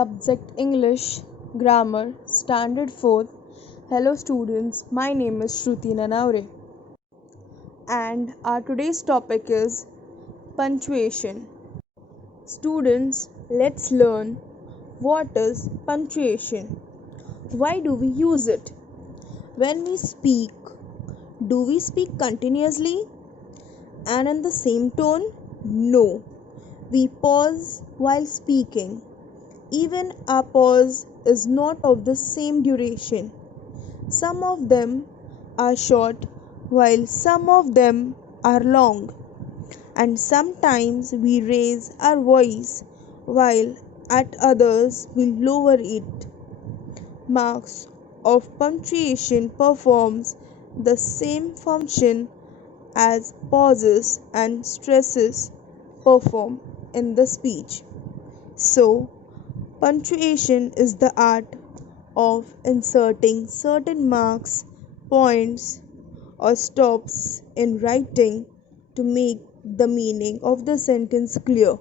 Subject English, Grammar, Standard 4th. Hello students, my name is Shruti Nanaware and our today's topic is punctuation. Students, let's learn what is punctuation. Why do we use it? When we speak, do we speak continuously and in the same tone? No. We pause while speaking. Even our pause is not of the same duration. Some of them are short while some of them are long. And sometimes we raise our voice while at others we lower it. Marks of punctuation performs the same function as pauses and stresses perform in the speech. So, punctuation is the art of inserting certain marks, points, or stops in writing to make the meaning of the sentence clear.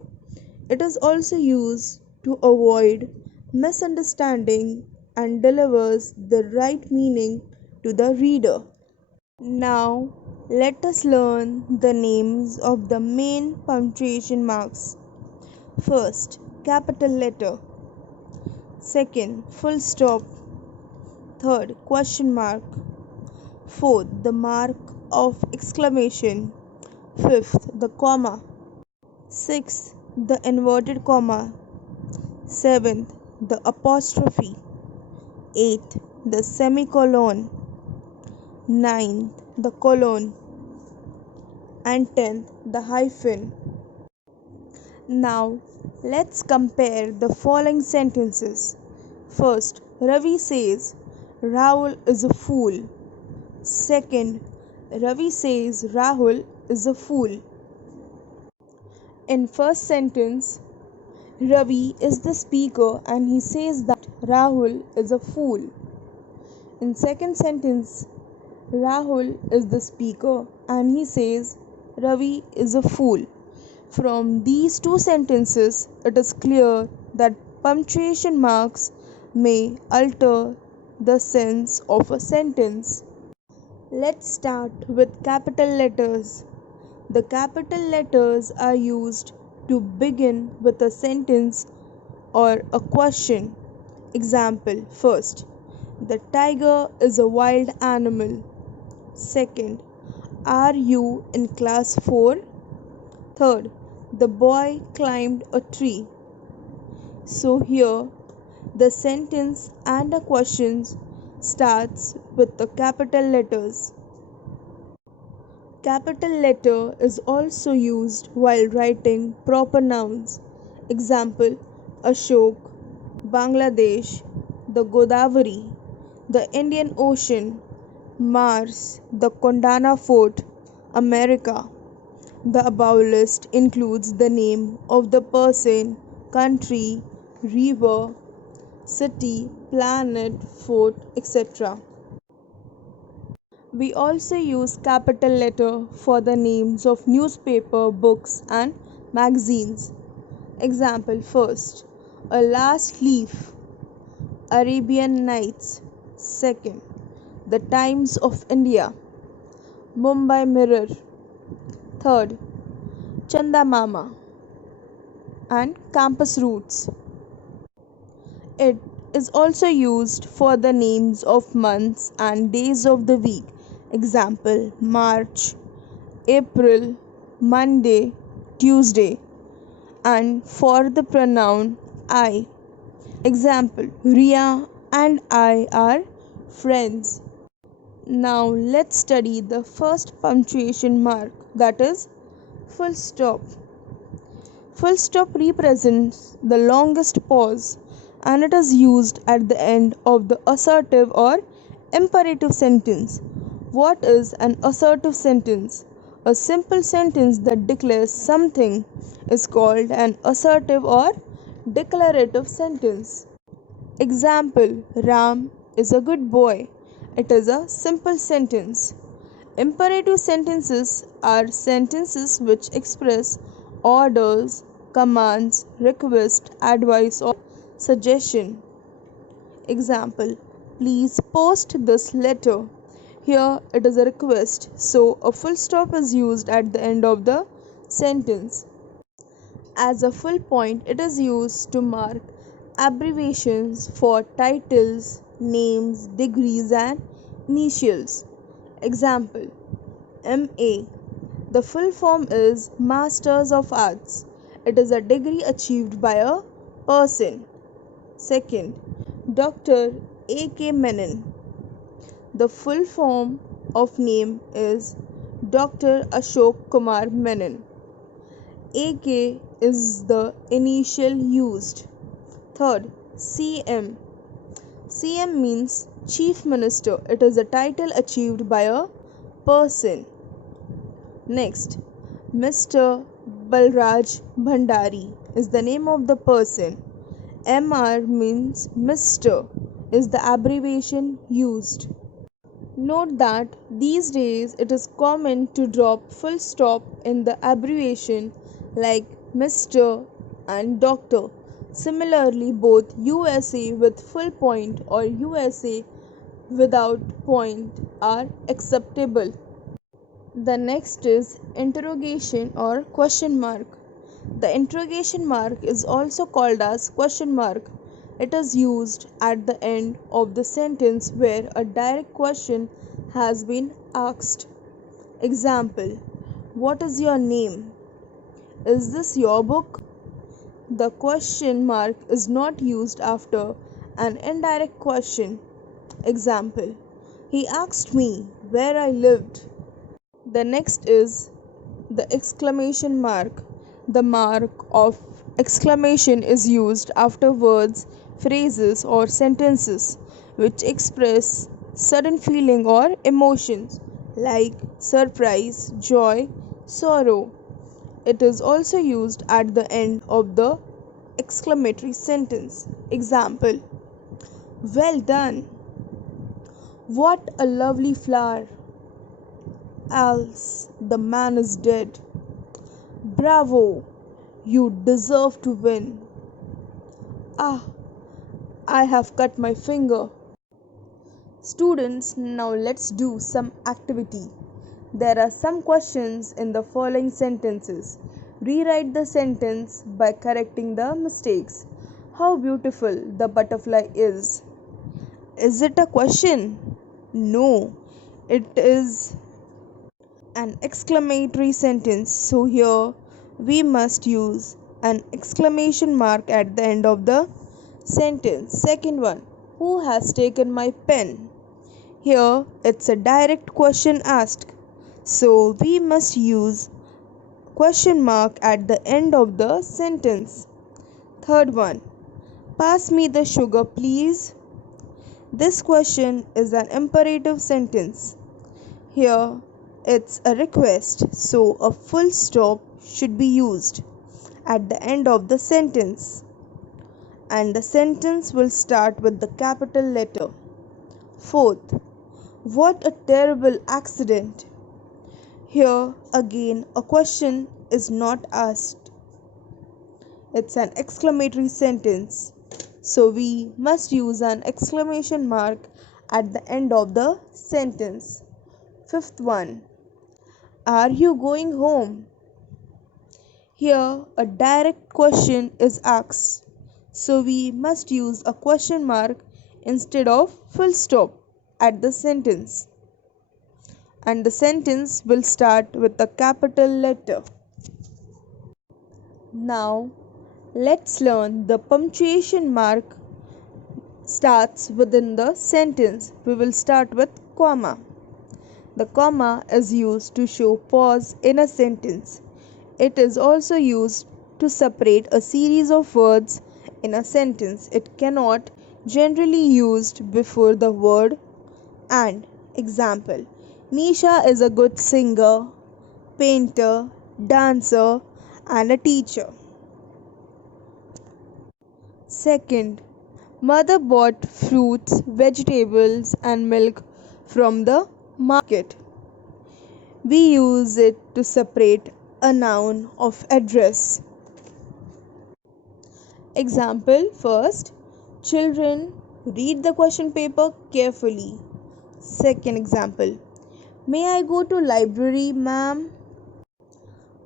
It is also used to avoid misunderstanding and delivers the right meaning to the reader. Now, let us learn the names of the main punctuation marks. First, capital letter. Second, full stop. Third, question mark. Fourth, the mark of exclamation. Fifth, the comma. Sixth, the inverted comma. Seventh, the apostrophe. Eighth, the semicolon. Ninth, the colon. And 10th, the hyphen. Now, let's compare the following sentences. First, Ravi says, Rahul is a fool. Second, Ravi says, Rahul is a fool. In first sentence, Ravi is the speaker and he says that Rahul is a fool. In second sentence, Rahul is the speaker and he says Ravi is a fool. From these two sentences, it is clear that punctuation marks may alter the sense of a sentence. Let's start with capital letters. The capital letters are used to begin with a sentence or a question. Example, first, the tiger is a wild animal. Second, are you in class 4? Third, the boy climbed a tree. So here, the sentence and a question starts with the capital letters. Capital letter is also used while writing proper nouns. Example, Ashok, Bangladesh, the Godavari, the Indian Ocean, Mars, the Kondana Fort, America. The above list includes the name of the person, country, river, city, planet, fort, etc. We also use capital letter for the names of newspaper, books and magazines. Example, first, a last leaf, Arabian Nights. Second, the Times of India, Mumbai Mirror. Third, Chanda Mama and Campus Roots. It is also used for the names of months and days of the week. Example, March, April, Monday, Tuesday. And for the pronoun I. Example, Ria and I are friends. Now let's study the first punctuation mark, that is full stop. Full stop represents the longest pause and it is used at the end of the assertive or imperative sentence. What is an assertive sentence? A simple sentence that declares something is called an assertive or declarative sentence. Example, Ram is a good boy. It is a simple sentence. Imperative sentences are sentences which express orders, commands, requests, advice, or suggestion. Example, please post this letter. Here it is a request, so a full stop is used at the end of the sentence. As a full point, it is used to mark abbreviations for titles, names, degrees, and initials. Example, MA. The full form is Masters of Arts. It is a degree achieved by a person. Second, Dr. A.K. Menon. The full form of name is Dr. Ashok Kumar Menon. AK is the initial used. Third, CM. CM means Chief Minister. It is a title achieved by a person. Next, Mr. Balraj Bhandari is the name of the person. MR means Mr. is the abbreviation used. Note that these days it is common to drop full stop in the abbreviation like Mr. and Doctor. Similarly, both USA with full point or USA without point are acceptable. The next is interrogation or question mark. The interrogation mark is also called as question mark. It is used at the end of the sentence where a direct question has been asked. Example, what is your name? Is this your book? The question mark is not used after an indirect question. Example, he asked me where I lived. The next is the exclamation mark. The mark of exclamation is used after words, phrases, or sentences which express sudden feeling or emotions like surprise, joy, sorrow. It is also used at the end of the exclamatory sentence. Example, well done. What a lovely flower. Else the man is dead. Bravo, you deserve to win. Ah, I have cut my finger. Students, now let's do some activity. There are some questions in the following sentences. Rewrite the sentence by correcting the mistakes. How beautiful the butterfly is. Is it a question? No, it is an exclamatory sentence. So here we must use an exclamation mark at the end of the sentence. Second one, who has taken my pen? Here it's a direct question asked. So we must use question mark at the end of the sentence. Third one, pass me the sugar please. This question is an imperative sentence. Here it's a request, so a full stop should be used at the end of the sentence. And the sentence will start with the capital letter. Fourth, what a terrible accident. Here again a question is not asked. It's an exclamatory sentence. So we must use an exclamation mark at the end of the sentence. Fifth one, are you going home? Here a direct question is asked. So we must use a question mark instead of full stop at the sentence. And the sentence will start with a capital letter. Now let's learn the punctuation mark starts within the sentence. We will start with comma. The comma is used to show pause in a sentence. It is also used to separate a series of words in a sentence. It cannot generally used before the word and. Example, Nisha is a good singer, painter, dancer, and a teacher. Second, mother bought fruits, vegetables, and milk from the market. We use it to separate a noun of address. Example first, children read the question paper carefully. Second example, may I go to library, ma'am?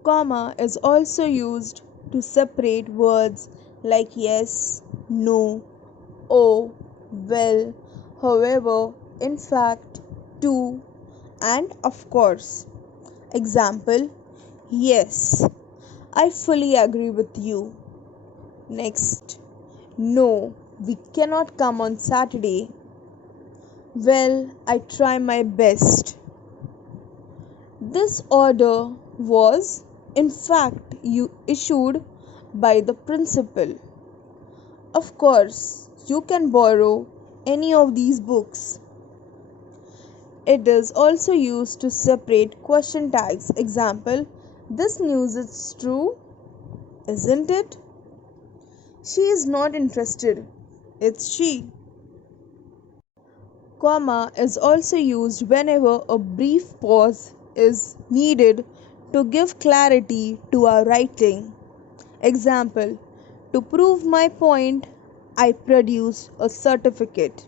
Comma is also used to separate words like yes, no, oh, well, however, in fact, to, and of course. Example, yes, I fully agree with you. Next, no, we cannot come on Saturday. Well, I try my best. This order was, in fact, issued by the principal. Of course, you can borrow any of these books. It is also used to separate question tags. Example, this news is true, isn't it? She is not interested. It's she. Comma is also used whenever a brief pause is needed to give clarity to our writing. Example, to prove my point, I produce a certificate.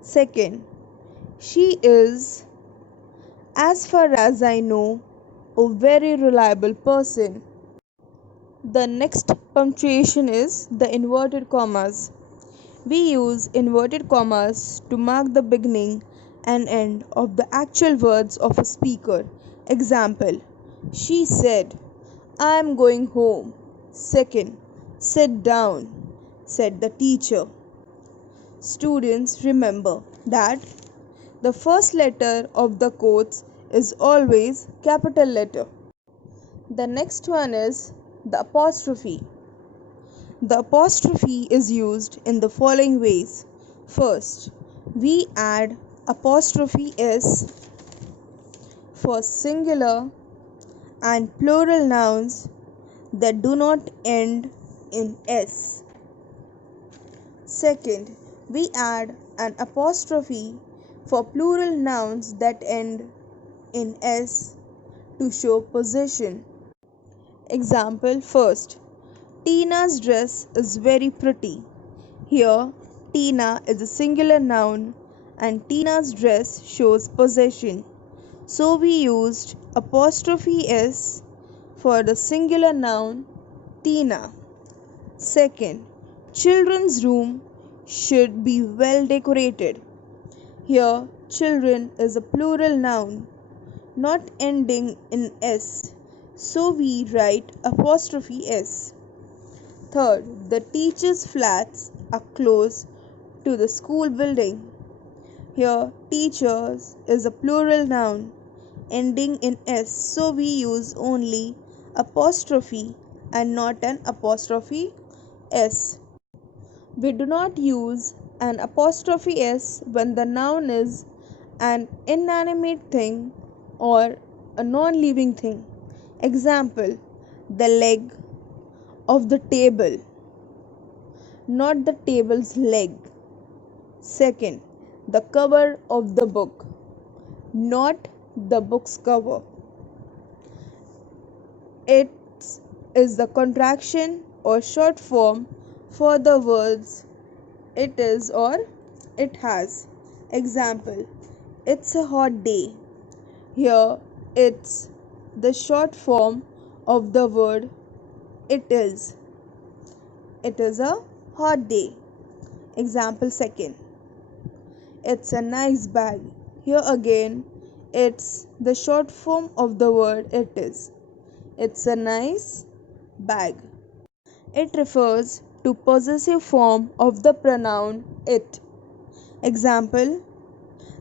Second, she is, as far as I know, a very reliable person. The next punctuation is the inverted commas. We use inverted commas to mark the beginning and end of the actual words of a speaker. Example, she said, I am going home. Second, sit down, said the teacher. Students, remember that the first letter of the quotes is always capital letter. The next one is the apostrophe. The apostrophe is used in the following ways. First, we add apostrophe s for singular and plural nouns that do not end in s. Second, we add an apostrophe for plural nouns that end in s to show possession. Example first, Tina's dress is very pretty. Here, Tina is a singular noun and Tina's dress shows possession. So we used apostrophe s for the singular noun Tina. Second, children's room should be well decorated. Here, children is a plural noun, not ending in s. So we write apostrophe s. Third, the teachers' flats are close to the school building. Here, teachers is a plural noun ending in s, so we use only apostrophe and not an apostrophe s. We do not use an apostrophe s when the noun is an inanimate thing or a non-living thing. Example, the leg of the table, not the table's leg. Second, the cover of the book, not the book's cover. It is the contraction or short form for the words it is or it has. Example, it's a hot day. Here, it's the short form of the word it is. It is a hot day. Example second, it's a nice bag. Here again, it's the short form of the word it is. It's a nice bag. It refers to possessive form of the pronoun it. Example,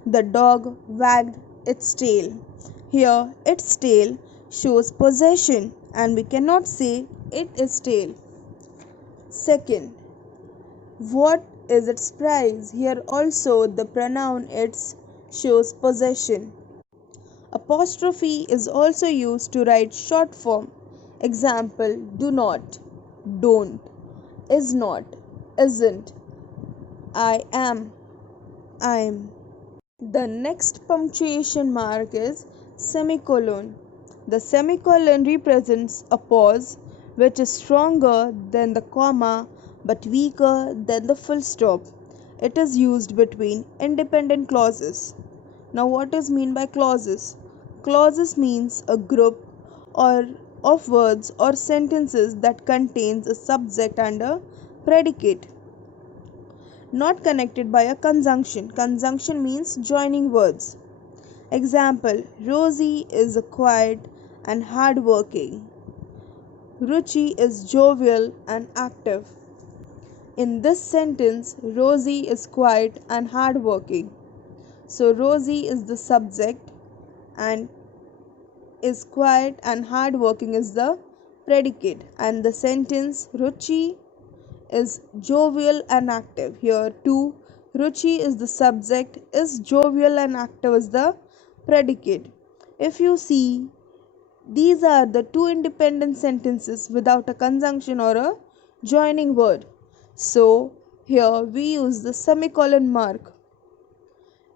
the dog wagged its tail. Here, its tail shows possession and we cannot say it is tail. Second, what is its price? Here also the pronoun its shows possession. Apostrophe is also used to write short form. Example, do not, don't, is not, isn't, I am, I'm. The next punctuation mark is semicolon. The semicolon represents a pause which is stronger than the comma but weaker than the full stop. It is used between independent clauses. Now, what is mean by clauses? Clauses means a group or of words or sentences that contains a subject and a predicate, not connected by a conjunction. Conjunction means joining words. Example: Rosie is quiet and hardworking. Ruchi is jovial and active. In this sentence, Rosie is quiet and hardworking. So, Rosie is the subject and is quiet and hardworking is the predicate. And the sentence, Ruchi is jovial and active. Here, too, Ruchi is the subject, is jovial and active is the predicate. If you see, these are the two independent sentences without a conjunction or a joining word. So, here we use the semicolon mark.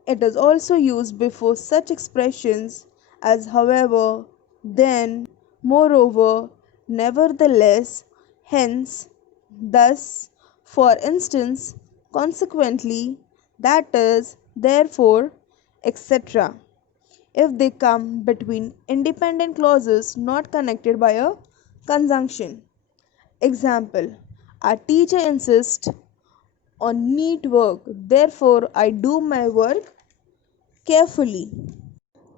It is also used before such expressions as however, then, moreover, nevertheless, hence, thus, for instance, consequently, that is, therefore, etc. if they come between independent clauses not connected by a conjunction. Example: our teacher insists on neat work, therefore, I do my work carefully.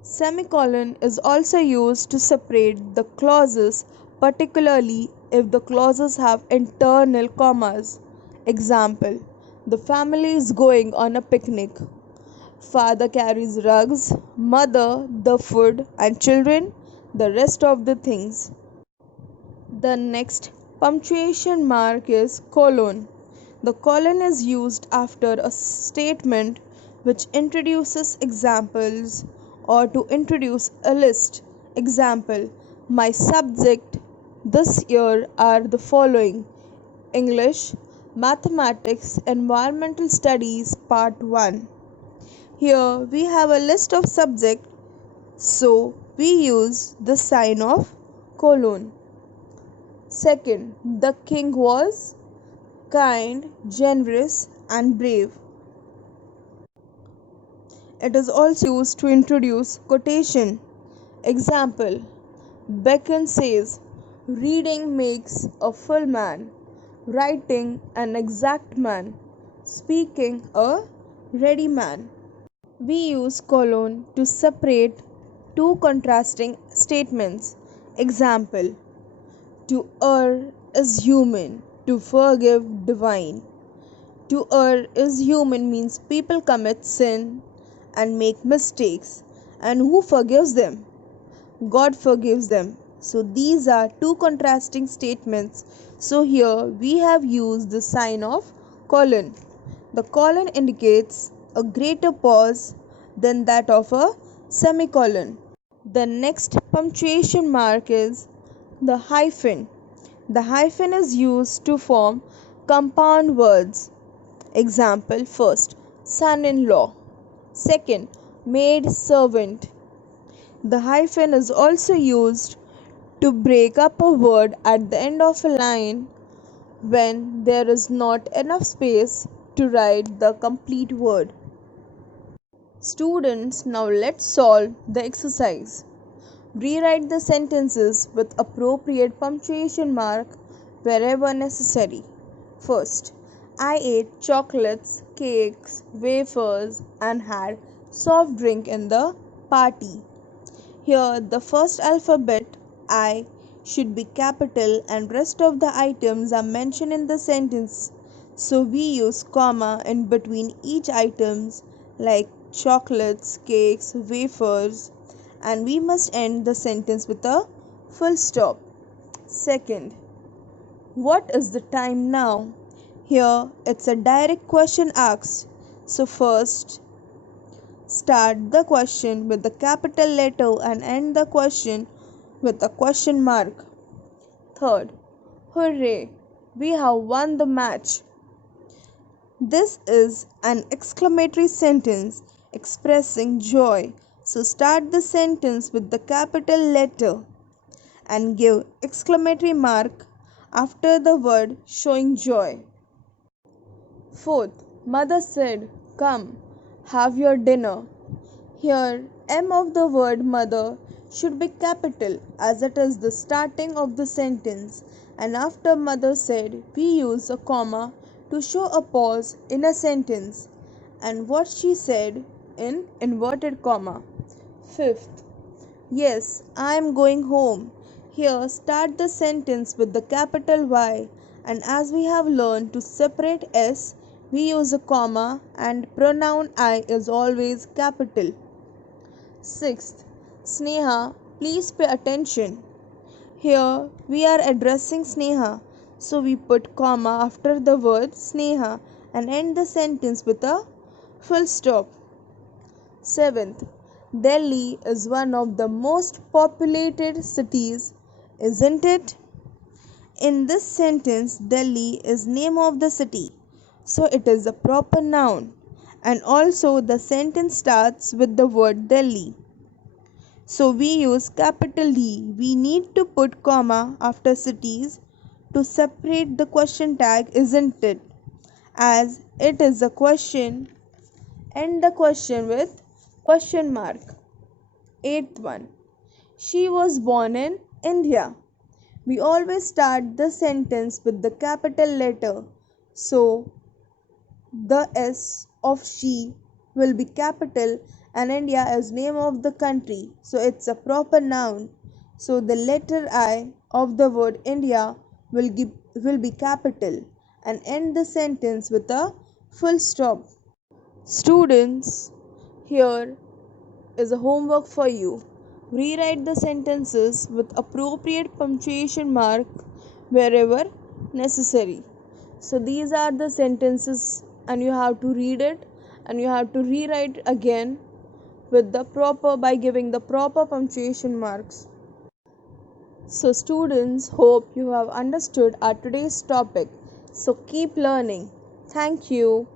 Semicolon is also used to separate the clauses, particularly if the clauses have internal commas. Example: the family is going on a picnic. Father carries rugs, mother the food, and children the rest of the things. The next punctuation mark is colon. The colon is used after a statement which introduces examples or to introduce a list. Example: my subject this year are the following: English, Mathematics, Environmental Studies Part 1. Here we have a list of subjects, so we use the sign of colon. Second, the king was kind, generous, and brave. It is also used to introduce quotation. Example: Bacon says, reading makes a full man, writing an exact man, speaking a ready man. We use colon to separate two contrasting statements. Example: to err is human, to forgive divine. To err is human means people commit sin and make mistakes, and who forgives them? God forgives them. So these are two contrasting statements. So here we have used the sign of colon. The colon indicates a greater pause than that of a semicolon. The next punctuation mark is the hyphen. The hyphen is used to form compound words. Example: first, son-in-law. Second, maid servant. The hyphen is also used to break up a word at the end of a line when there is not enough space to write the complete word. Students, now let's solve the exercise. Rewrite the sentences with appropriate punctuation mark wherever necessary. First, I ate chocolates, cakes, wafers, and had soft drink in the party. Here, the first alphabet I should be capital and rest of the items are mentioned in the sentence. So we use comma in between each items like chocolates, cakes, wafers, and we must end the sentence with a full stop. Second, what is the time now? Here it's a direct question asked. So first, start the question with the capital letter and end the question with a question mark. Third, hooray, we have won the match. This is an exclamatory sentence expressing joy. So start the sentence with the capital letter and give exclamatory mark after the word showing joy. Fourth, mother said, "Come, have your dinner." Here, M of the word mother should be capital as it is the starting of the sentence, and after mother said, we use a comma to show a pause in a sentence and what she said in inverted comma. Fifth, yes, I am going home. Here, start the sentence with the capital Y, and as we have learned to separate S, we use a comma and pronoun I is always capital. Sixth, Sneha, please pay attention. Here we are addressing Sneha, so we put comma after the word Sneha and end the sentence with a full stop. Seventh, Delhi is one of the most populated cities, isn't it? In this sentence, Delhi is name of the city, so it is a proper noun, and also the sentence starts with the word Delhi. So we use capital D. We need to put comma after cities to separate the question tag, isn't it? As it is a question, end the question with question mark. Eighth one. She was born in India. We always start the sentence with the capital letter. So the S of she will be capital and India is name of the country, so it's a proper noun. So the letter I of the word India will be capital and end the sentence with a full stop. Students, here is a homework for you. Rewrite the sentences with appropriate punctuation mark wherever necessary. So these are the sentences and you have to read it and you have to rewrite again with the proper by giving the proper punctuation marks. So students, hope you have understood our today's topic. So keep learning. Thank you.